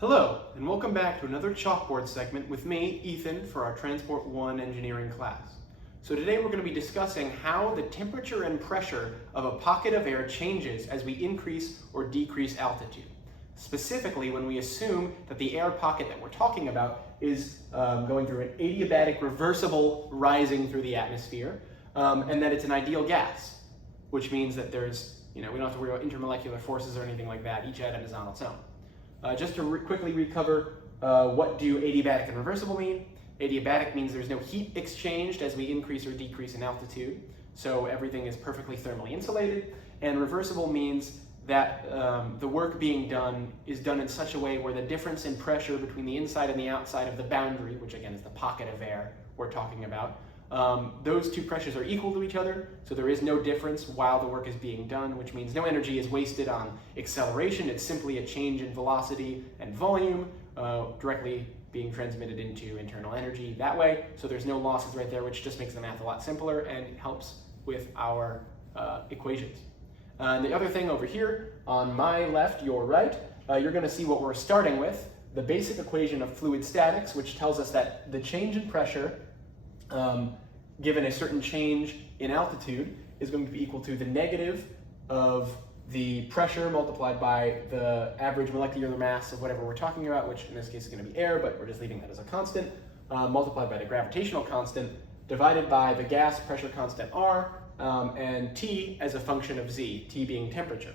Hello, and welcome back to another chalkboard segment with me, Ethan, for our Transport 1 engineering class. So today we're going to be discussing how the temperature and pressure of a pocket of air changes as we increase or decrease altitude. Specifically, when we assume that the air pocket that we're talking about is going through an adiabatic reversible rising through the atmosphere, and that it's an ideal gas, which means that we don't have to worry about intermolecular forces or anything like that. Each atom is on its own. Just to quickly recover, what do adiabatic and reversible mean? Adiabatic means there's no heat exchanged as we increase or decrease in altitude, so everything is perfectly thermally insulated. And reversible means that the work being done is done in such a way where the difference in pressure between the inside and the outside of the boundary, which again is the pocket of air we're talking about, those two pressures are equal to each other, so there is no difference while the work is being done, which means no energy is wasted on acceleration. It's simply a change in velocity and volume directly being transmitted into internal energy that way. So there's no losses right there, which just makes the math a lot simpler and helps with our equations. And the other thing over here, on my left, your right, you're going to see what we're starting with, the basic equation of fluid statics, which tells us that the change in pressure given a certain change in altitude is going to be equal to the negative of the pressure multiplied by the average molecular mass of whatever we're talking about, which in this case is going to be air, but we're just leaving that as a constant, multiplied by the gravitational constant, divided by the gas pressure constant R, and T as a function of Z, T being temperature.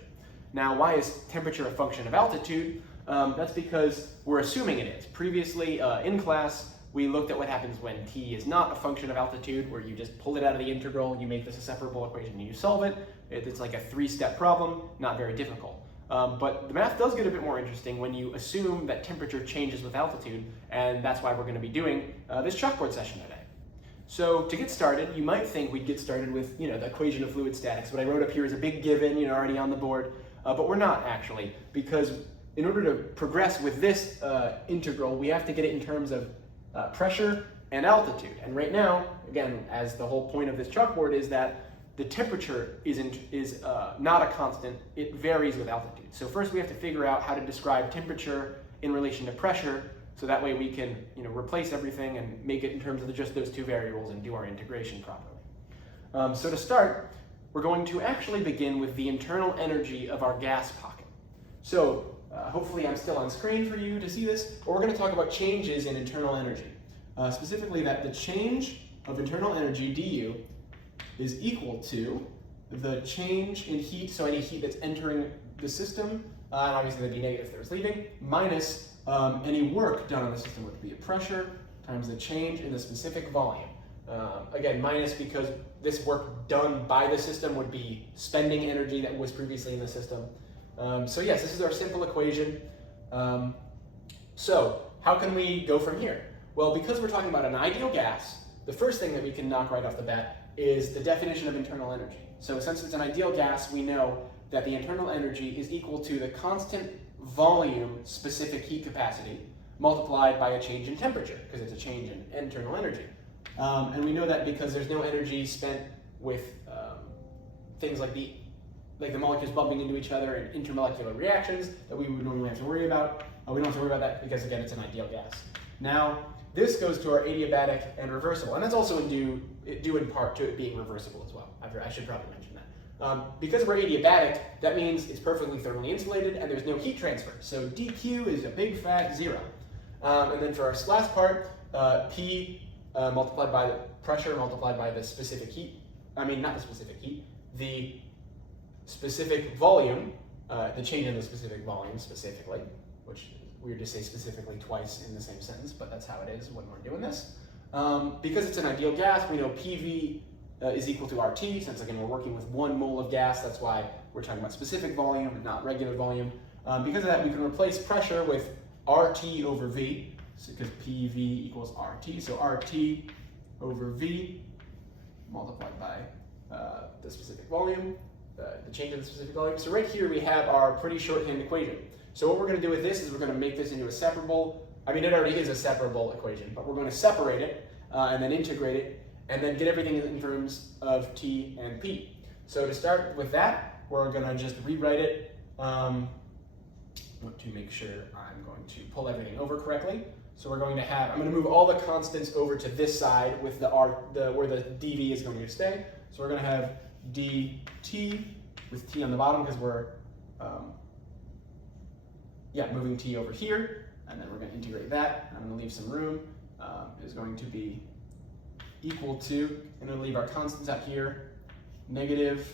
Now, why is temperature a function of altitude? That's because we're assuming it is. Previously in class, we looked at what happens when T is not a function of altitude, where you just pull it out of the integral, you make this a separable equation, and you solve it. It's like a three-step problem, not very difficult. But the math does get a bit more interesting when you assume that temperature changes with altitude, and that's why we're going to be doing this chalkboard session today. So to get started, you might think we'd get started with the equation of fluid statics. What I wrote up here is a big given, already on the board, but we're not actually, because in order to progress with this integral, we have to get it in terms of pressure and altitude. And right now, again, as the whole point of this chalkboard is that the temperature is not a constant, it varies with altitude. So first we have to figure out how to describe temperature in relation to pressure, so that way we can replace everything and make it in terms of just those two variables and do our integration properly. So to start, we're going to actually begin with the internal energy of our gas pocket. So hopefully I'm still on screen for you to see this, but we're going to talk about changes in internal energy. Specifically that the change of internal energy, du, is equal to the change in heat, so any heat that's entering the system, and obviously that'd be negative if there was leaving, minus any work done on the system, which would be a pressure, times the change in the specific volume. Again, minus because this work done by the system would be spending energy that was previously in the system. So yes, this is our simple equation. So how can we go from here? Well, because we're talking about an ideal gas, the first thing that we can knock right off the bat is the definition of internal energy. So since it's an ideal gas, we know that the internal energy is equal to the constant volume specific heat capacity multiplied by a change in temperature, because it's a change in internal energy. And we know that because there's no energy spent with things like the molecules bumping into each other and intermolecular reactions that we would normally have to worry about. We don't have to worry about that because, again, it's an ideal gas. Now, this goes to our adiabatic and reversible, and that's also due in part to it being reversible as well. I should probably mention that. Because we're adiabatic, that means it's perfectly thermally insulated and there's no heat transfer. So dq is a big fat 0. And then for our last part, P multiplied by the pressure multiplied by the specific heat, not the specific heat, the specific volume, the change in the specific volume specifically, which is weird to say specifically twice in the same sentence, but that's how it is when we're doing this. Because it's an ideal gas, we know PV is equal to RT, since again we're working with 1 mole of gas, that's why we're talking about specific volume and not regular volume. Because of that, we can replace pressure with RT over V, because PV equals RT, so RT over V multiplied by the specific volume, the change in the specific volume. So right here we have our pretty shorthand equation. So what we're going to do with this is we're going to make this into a separable, it already is a separable equation, but we're going to separate it and then integrate it and then get everything in terms of T and P. So to start with that, we're going to just rewrite it want to make sure I'm going to pull everything over correctly. So we're going to have, I'm going to move all the constants over to this side with the where the dv is going to stay. So we're going to have dt with t on the bottom because we're moving t over here, and then we're going to integrate that. I'm going to leave some room. Is going to be equal to, I'm going to leave our constants out here, negative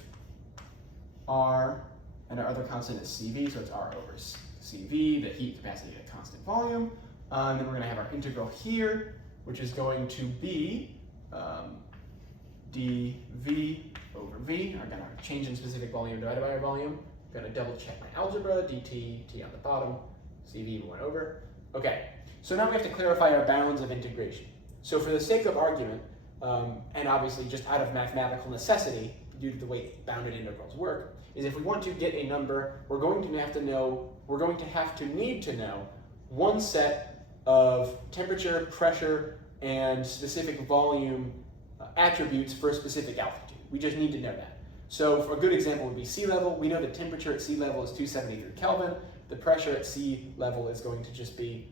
r, and our other constant is CV, so it's R over CV, the heat capacity at constant volume. And then we're going to have our integral here, which is going to be dV over V. We're going to change in specific volume divided by our volume. I'm going to double check my algebra, dt, t on the bottom, CV went over. Okay, so now we have to clarify our bounds of integration. So for the sake of argument, and obviously just out of mathematical necessity, due to the way bounded integrals work, is if we want to get a number, we're going to need to know one set of temperature, pressure, and specific volume attributes for a specific altitude. We just need to know that. So for a good example would be sea level. We know the temperature at sea level is 273 Kelvin. The pressure at sea level is going to just be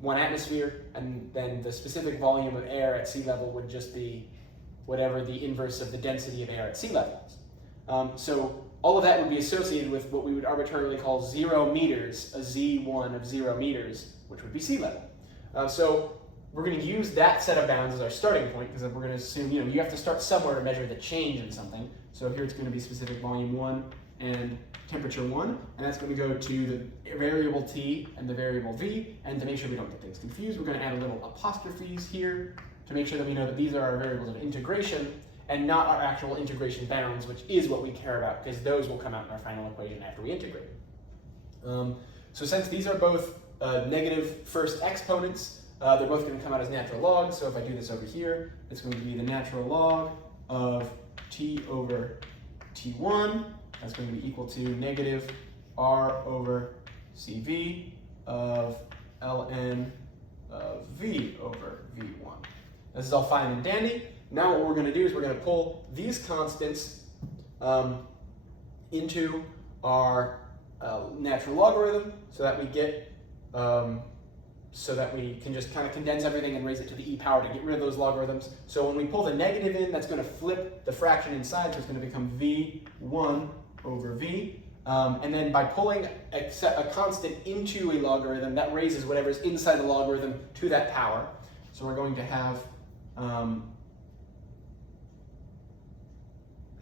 1 atmosphere, and then the specific volume of air at sea level would just be whatever the inverse of the density of air at sea level is. So all of that would be associated with what we would arbitrarily call 0 meters, a z1 of 0 meters, which would be sea level. So we're going to use that set of bounds as our starting point, because we're going to assume, you have to start somewhere to measure the change in something. So here it's going to be specific volume 1 and temperature 1, and that's going to go to the variable t and the variable v. And to make sure we don't get things confused, we're going to add a little apostrophes here to make sure that we know that these are our variables of integration and not our actual integration bounds, which is what we care about, because those will come out in our final equation after we integrate. So since these are both negative first exponents, they're both going to come out as natural logs. So if I do this over here, it's going to be the natural log of t over t1. That's going to be equal to negative r over cv of ln of v over v1. This is all fine and dandy. Now what we're going to do is we're going to pull these constants into our natural logarithm so that we get, so that we can just kind of condense everything and raise it to the e power to get rid of those logarithms. So when we pull the negative in, that's going to flip the fraction inside, so it's going to become v1 over v. And then by pulling a constant into a logarithm, that raises whatever's inside the logarithm to that power. So we're going to have,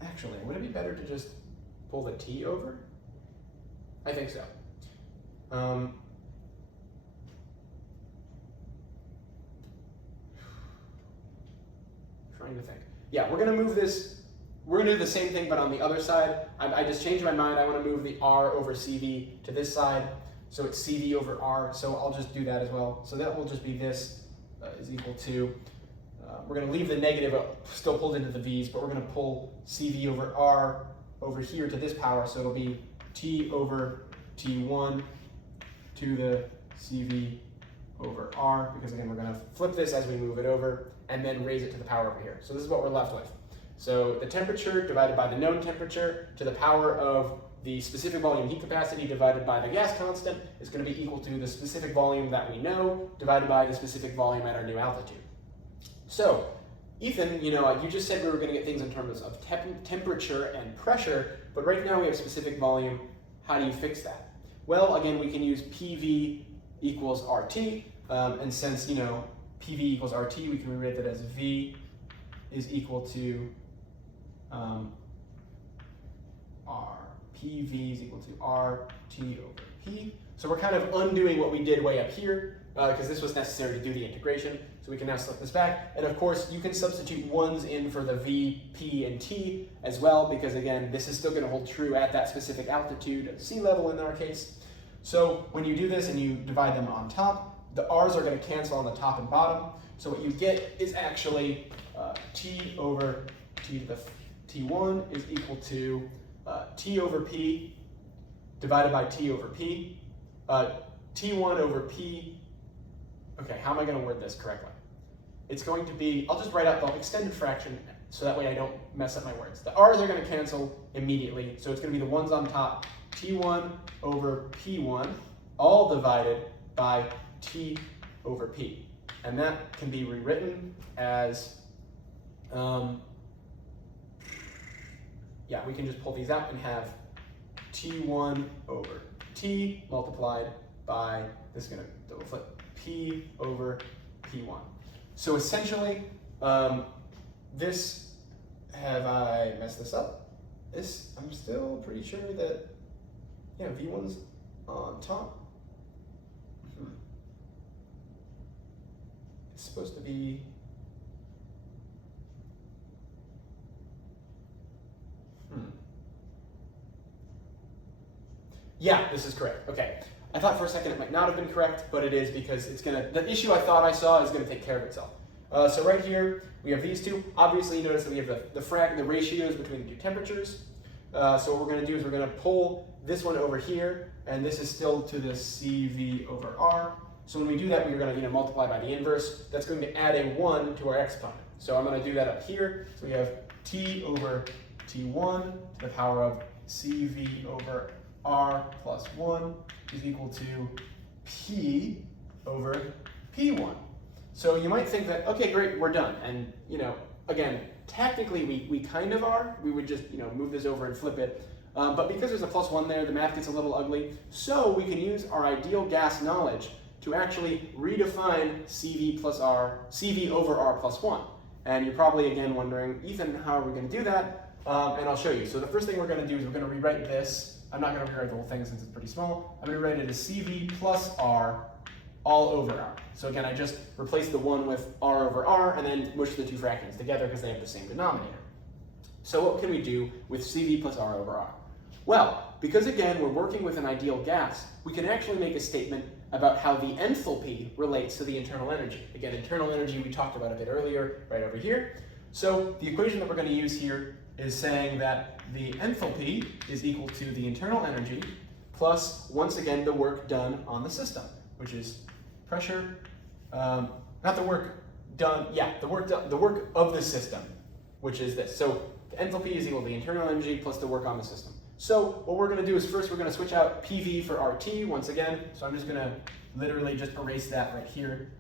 actually, would it be better to just pull the t over? I think so. Trying to think. Yeah, we're going to move this. We're going to do the same thing, but on the other side. I just changed my mind. I want to move the r over cv to this side. So it's cv over r. So I'll just do that as well. So that will just be this is equal to, we're going to leave the negative still pulled into the v's, but we're going to pull cv over r over here to this power. So it'll be t over t1 to the cv over r, because again, we're going to flip this as we move it over and then raise it to the power over here. So this is what we're left with. So the temperature divided by the known temperature to the power of the specific volume heat capacity divided by the gas constant is going to be equal to the specific volume that we know divided by the specific volume at our new altitude. So, Ethan, you just said we were going to get things in terms of temperature and pressure, but right now we have specific volume. How do you fix that? Well, again, we can use PV equals RT, and since, PV equals RT, we can rewrite that as V is equal to R. PV is equal to RT over P. So we're kind of undoing what we did way up here, because this was necessary to do the integration. So we can now slip this back. And of course, you can substitute 1s in for the V, P, and T as well, because again, this is still going to hold true at that specific altitude, sea level in our case. So when you do this and you divide them on top, the R's are going to cancel on the top and bottom. So what you get is actually T over T to the T1 is equal to T over P divided by T over P. T1 over P, okay, how am I going to word this correctly? It's going to be, I'll just write out the extended fraction so that way I don't mess up my words. The R's are going to cancel immediately, so it's going to be the 1s on top, T1 over P1, all divided by T over P. And that can be rewritten as, we can just pull these out and have T1 over T multiplied by, this is going to double flip, P over P1. So essentially, this, have I messed this up? This, I'm still pretty sure that, V1's on top. It's supposed to be, yeah, this is correct. Okay. I thought for a second it might not have been correct, but it is because it's the issue I thought I saw is gonna take care of itself. So right here, we have these two. Obviously, you notice that we have the ratios between the two temperatures. So what we're gonna do is we're gonna pull this one over here, and this is still to the CV over R. So when we do that, we're gonna multiply by the inverse. That's going to add a 1 to our exponent. So I'm gonna do that up here. So we have T over T1 to the power of CV over R plus 1 is equal to P over P1. So you might think that, okay, great, we're done. And again, technically we kind of are. We would just move this over and flip it. But because there's a plus 1 there, the math gets a little ugly. So we can use our ideal gas knowledge to actually redefine CV over R plus 1. And you're probably again wondering, Ethan, how are we going to do that? And I'll show you. So the first thing we're going to do is we're going to rewrite this. I'm not going to rewrite the whole thing since it's pretty small. I'm going to write it as CV plus R all over R. So again, I just replace the 1 with R over R and then mush the two fractions together because they have the same denominator. So what can we do with CV plus R over R? Well, because again, we're working with an ideal gas, we can actually make a statement about how the enthalpy relates to the internal energy. Again, internal energy we talked about a bit earlier, right over here. So the equation that we're going to use here is saying that the enthalpy is equal to the internal energy plus, once again, the work done on the system, which is pressure, not the work done, the work of the system, which is this. So the enthalpy is equal to the internal energy plus the work on the system. So what we're going to do is first we're going to switch out PV for RT once again. So I'm just going to literally just erase that right here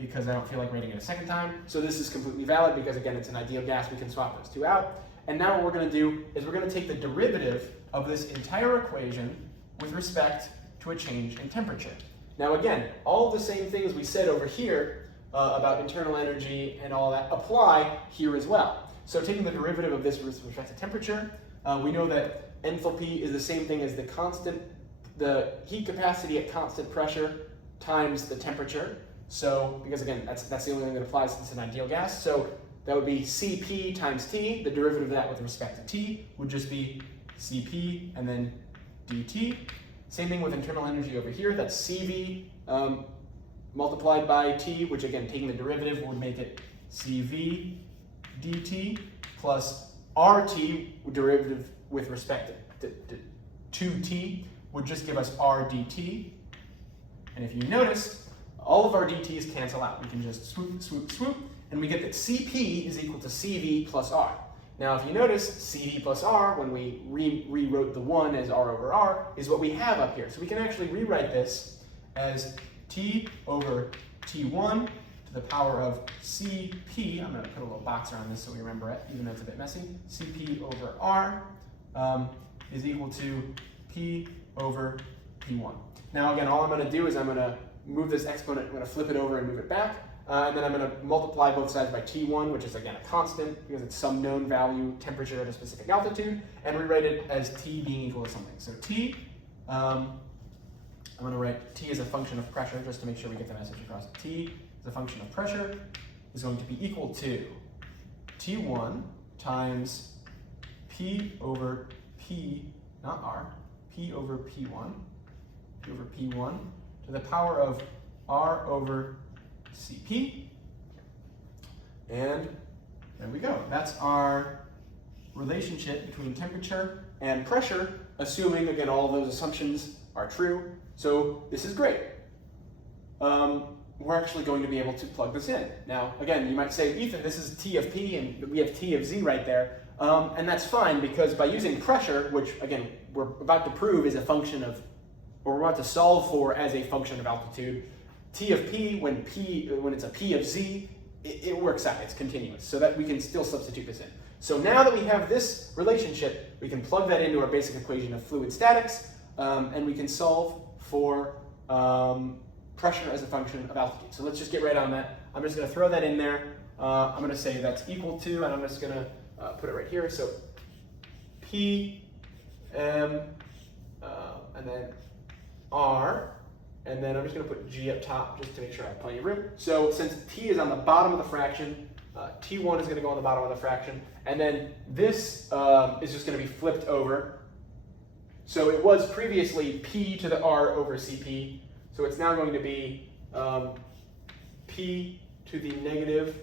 because I don't feel like writing it a second time. So this is completely valid because again, it's an ideal gas. We can swap those two out. And now what we're going to do is we're going to take the derivative of this entire equation with respect to a change in temperature. Now again, all the same things we said over here about internal energy and all that apply here as well. So taking the derivative of this with respect to temperature, we know that enthalpy is the same thing as the heat capacity at constant pressure times the temperature. So, because again, that's the only thing that applies since it's an ideal gas. So that would be Cp times T. The derivative of that with respect to T would just be Cp and then dt. Same thing with internal energy over here. That's Cv multiplied by T, which again, taking the derivative would make it Cv dt plus RT derivative with respect to T would just give us R dt. And if you notice, all of our dt's cancel out. We can just swoop, swoop, swoop, and we get that Cp is equal to Cv plus R. Now, if you notice, Cv plus R, when we rewrote the 1 as R over R, is what we have up here. So we can actually rewrite this as T over T1 to the power of Cp. I'm going to put a little box around this so we remember it, even though it's a bit messy. Cp over R is equal to P over P1. Now, again, all I'm going to do is I'm going to move this exponent, I'm going to flip it over and move it back. And then I'm going to multiply both sides by T1, which is again a constant because it's some known value temperature at a specific altitude, and rewrite it as T being equal to something. So T, I'm going to write T as a function of pressure just to make sure we get the message across. T as a function of pressure is going to be equal to T1 times P over P, not R, P over P1 to the power of R over Cp, and there we go. That's our relationship between temperature and pressure, assuming, again, all of those assumptions are true. So this is great. We're actually going to be able to plug this in. Now, again, you might say, Ethan, this is T of P, and we have T of Z right there. And that's fine because by using pressure, which again, we're about to prove is a function of, or we're about to solve for as a function of altitude, T of P, when it's a P of Z, it works out, it's continuous, so that we can still substitute this in. So now that we have this relationship, we can plug that into our basic equation of fluid statics, and we can solve for pressure as a function of altitude. So let's just get right on that. I'm just going to throw that in there. I'm going to say that's equal to, and I'm just going to put it right here. So P, M, and then R, and then I'm just going to put G up top just to make sure I have plenty of room. So since T is on the bottom of the fraction, T1 is going to go on the bottom of the fraction, and then this is just going to be flipped over. So it was previously P to the R over Cp, so it's now going to be P to the negative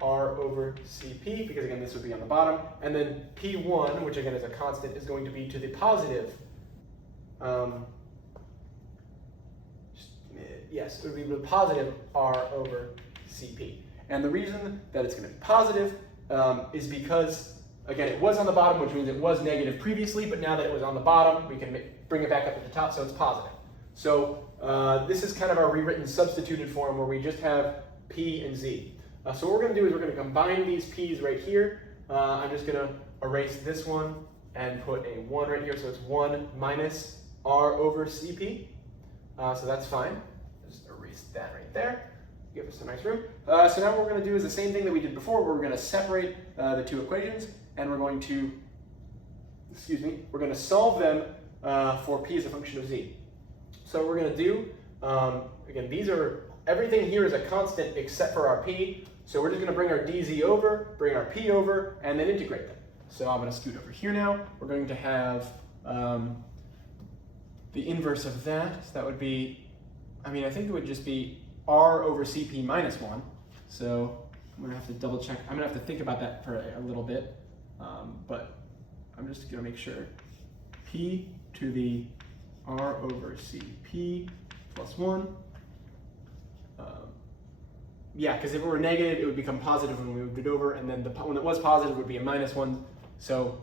R over Cp, because again this would be on the bottom, and then P1, which again is a constant, is going to be to the positive, yes, it would be the positive R over Cp. And the reason that it's going to be positive is because, again, it was on the bottom, which means it was negative previously, but now that it was on the bottom, we can bring it back up at the top, so it's positive. So this is kind of our rewritten substituted form where we just have P and Z. So what we're going to do is we're going to combine these P's right here. I'm just going to erase this one and put a 1 right here, so it's 1 minus R over Cp. So that's fine. Just erase that right there. Give us a nice room. So now what we're going to do is the same thing that we did before, where we're going to separate the two equations, and we're going to, we're going to solve them for P as a function of Z. So what we're going to do, again, everything here is a constant except for our P, so we're just going to bring our dz over, bring our P over, and then integrate them. So I'm going to scoot over here now. We're going to have the inverse of that, so that would be, I think it would just be R over Cp minus 1. So I'm going to have to double check. I'm going to have to think about that for a little bit, but I'm just going to make sure. P to the R over Cp plus 1. Yeah, because if it were negative, it would become positive when we moved it over, and then when it was positive, it would be a minus 1. So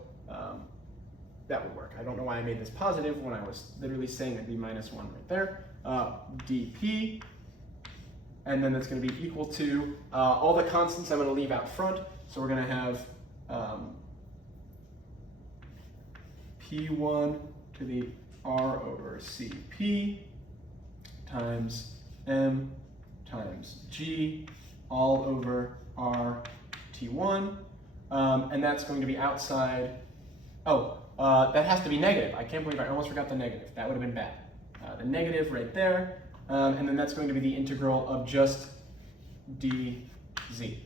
that would work. I don't know why I made this positive when I was literally saying it'd be minus 1 right there. dP, and then that's going to be equal to all the constants I'm going to leave out front. So we're going to have P1 to the R over Cp times M times G all over R T1, and that's going to be outside, that has to be negative. I can't believe I almost forgot the negative. That would have been bad. The negative right there, and then that's going to be the integral of just dz.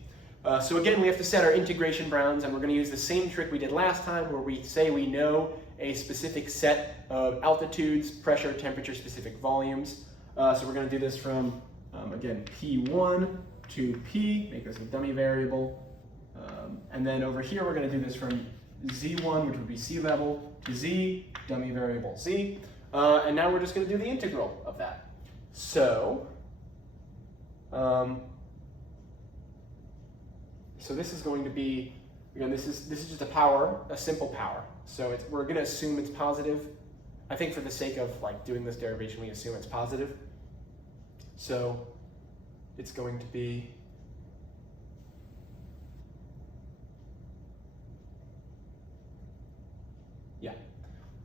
So again, we have to set our integration bounds, and we're going to use the same trick we did last time, where we say we know a specific set of altitudes, pressure, temperature, specific volumes. So we're going to do this from, again, P1 to P, make this a dummy variable. And then over here, we're going to do this from Z1, which would be sea level, to Z, dummy variable Z. And now we're just going to do the integral of that. So, so this is going to be, again, this is just a simple power. So we're going to assume it's positive. I think for the sake of doing this derivation, we assume it's positive. So it's going to be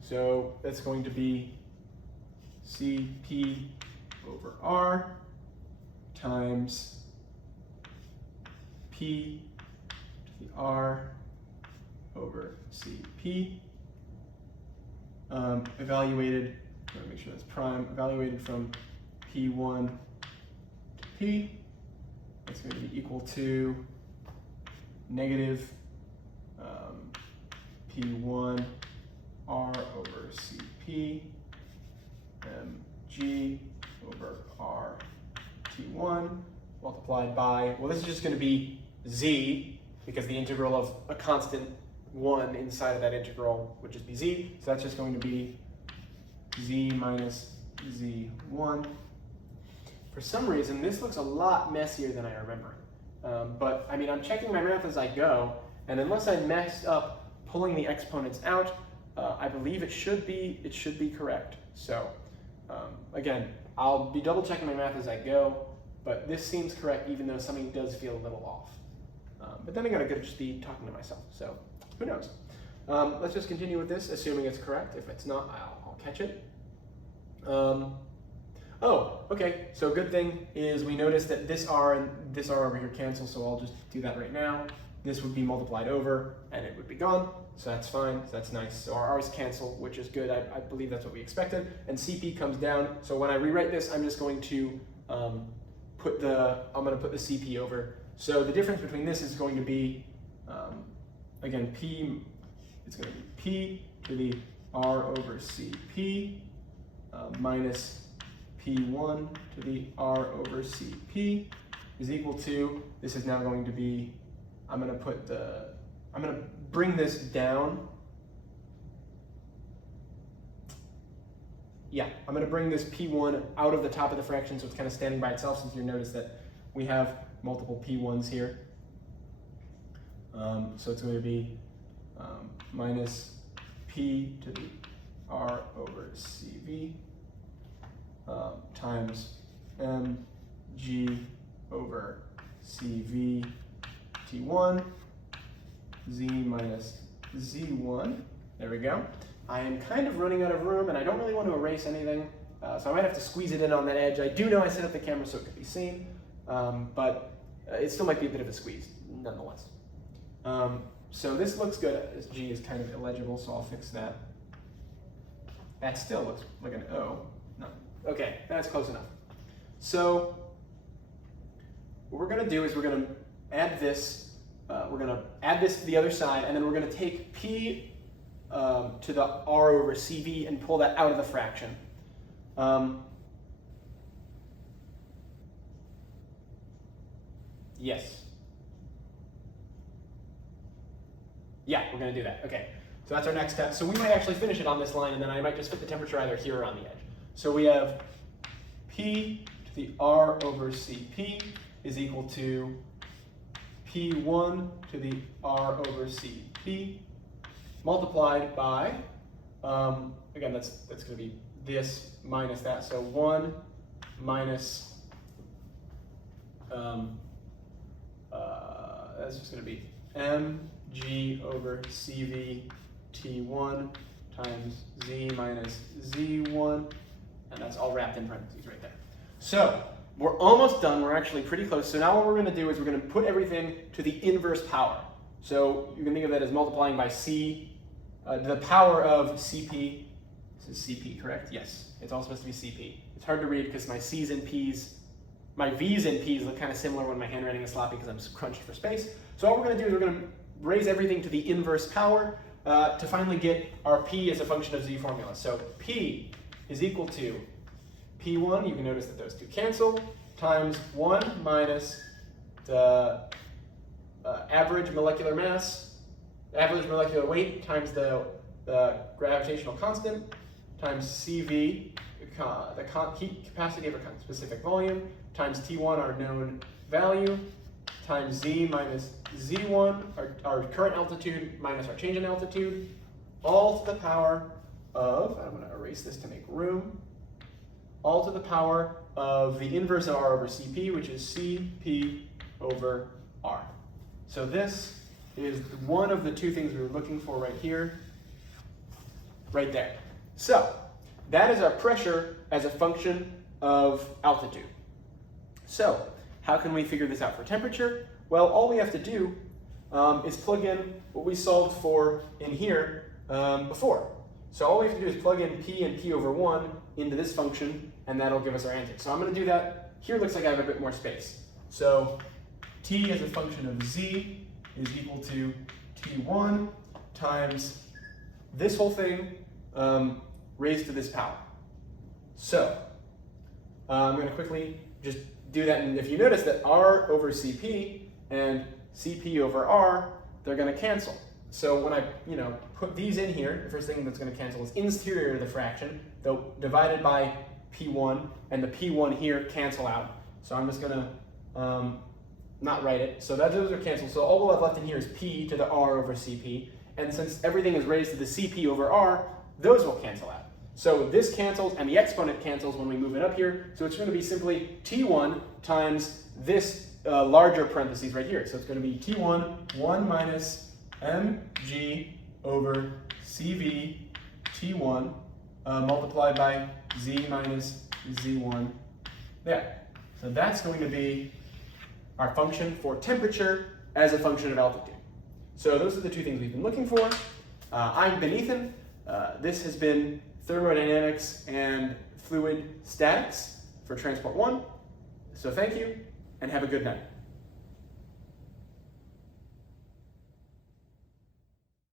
so that's going to be Cp over R times P to the R over Cp, evaluated, I'm going to make sure that's prime, evaluated from P1 to P, that's going to be equal to negative P1 R over Cp mg over R T1 multiplied by, well, this is just going to be Z, because the integral of a constant 1 inside of that integral would just be Z, so that's just going to be Z minus Z1. For some reason, this looks a lot messier than I remember. But I'm checking my math as I go, and unless I messed up pulling the exponents out, I believe it should be correct. So again, I'll be double checking my math as I go, but this seems correct even though something does feel a little off. But then again, I could just be talking to myself, so who knows? Let's just continue with this, assuming it's correct. If it's not, I'll catch it. Oh, okay, so good thing is we noticed that this R and this R over here cancel, so I'll just do that right now. This would be multiplied over, and it would be gone, so that's fine, so that's nice. So our R's cancel, which is good. I believe that's what we expected, and CP comes down, so when I rewrite this, I'm just going to put the CP over. So the difference between this is going to be, again, it's going to be P to the R over CP minus P1 to the R over CP is equal to, this is now going to be, I'm going to bring this down. Yeah, I'm going to bring this P1 out of the top of the fraction so it's kind of standing by itself, since you notice that we have multiple P1s here. So it's going to be minus P to the R over CV times mg over CV T1 z minus z1. There we go. I am kind of running out of room and I don't really want to erase anything, so I might have to squeeze it in on that edge. I do know I set up the camera so it could be seen, but it still might be a bit of a squeeze nonetheless. So this looks good. This G is kind of illegible, so I'll fix that. That still looks like an O. No. Okay, that's close enough. So what we're going to do is we're going to add this. We're going to add this to the other side, and then we're going to take P to the R over CV and pull that out of the fraction. Yes. Yeah, we're going to do that. Okay, so that's our next step. So we might actually finish it on this line, and then I might just fit the temperature either here or on the edge. So we have P to the R over CP is equal to P1 to the R over CP multiplied by, again, that's going to be this minus that. So 1 minus, that's just going to be mg over CV T1 times z minus z1, and that's all wrapped in parentheses right there. So we're almost done. We're actually pretty close. So now what we're going to do is we're going to put everything to the inverse power. So you can think of that as multiplying by c, the power of CP. This is CP, correct? Yes, it's all supposed to be CP. It's hard to read because my C's and P's, my V's and P's look kind of similar when my handwriting is sloppy because I'm crunched for space. So all we're going to do is we're going to raise everything to the inverse power to finally get our P as a function of Z formula. So P is equal to P1, you can notice that those two cancel, times 1 minus the average molecular mass, average molecular weight times the gravitational constant, times CV, the heat capacity of a specific volume, times T1, our known value, times Z minus Z1, our current altitude minus our change in altitude, all to the power of, I'm going to erase this to make room, all to the power of the inverse of R over CP, which is CP over R. So this is one of the two things we were looking for right here, right there. So that is our pressure as a function of altitude. So how can we figure this out for temperature? Well, all we have to do is plug in what we solved for in here before. So all we have to do is plug in P and P over 1 into this function, and that'll give us our answer. So I'm going to do that. Here it looks like I have a bit more space. So T as a function of Z is equal to T1 times this whole thing raised to this power. So I'm going to quickly just do that, and if you notice that R over CP and CP over R, they're going to cancel. So when I put these in here, the first thing that's going to cancel is interior of the fraction, though divided by P1, and the P1 here cancel out. So I'm just going to not write it. So those are canceled. So all we'll have left in here is P to the R over CP, and since everything is raised to the Cp over r, those will cancel out. So this cancels, and the exponent cancels when we move it up here, so it's going to be simply T1 times this larger parentheses right here. So it's going to be T1, 1 minus mg over Cv T1 multiplied by z minus z1 there. So that's going to be our function for temperature as a function of altitude. So those are the two things we've been looking for. I've been Ethan. This has been thermodynamics and fluid statics for Transport 1. So thank you, and have a good night.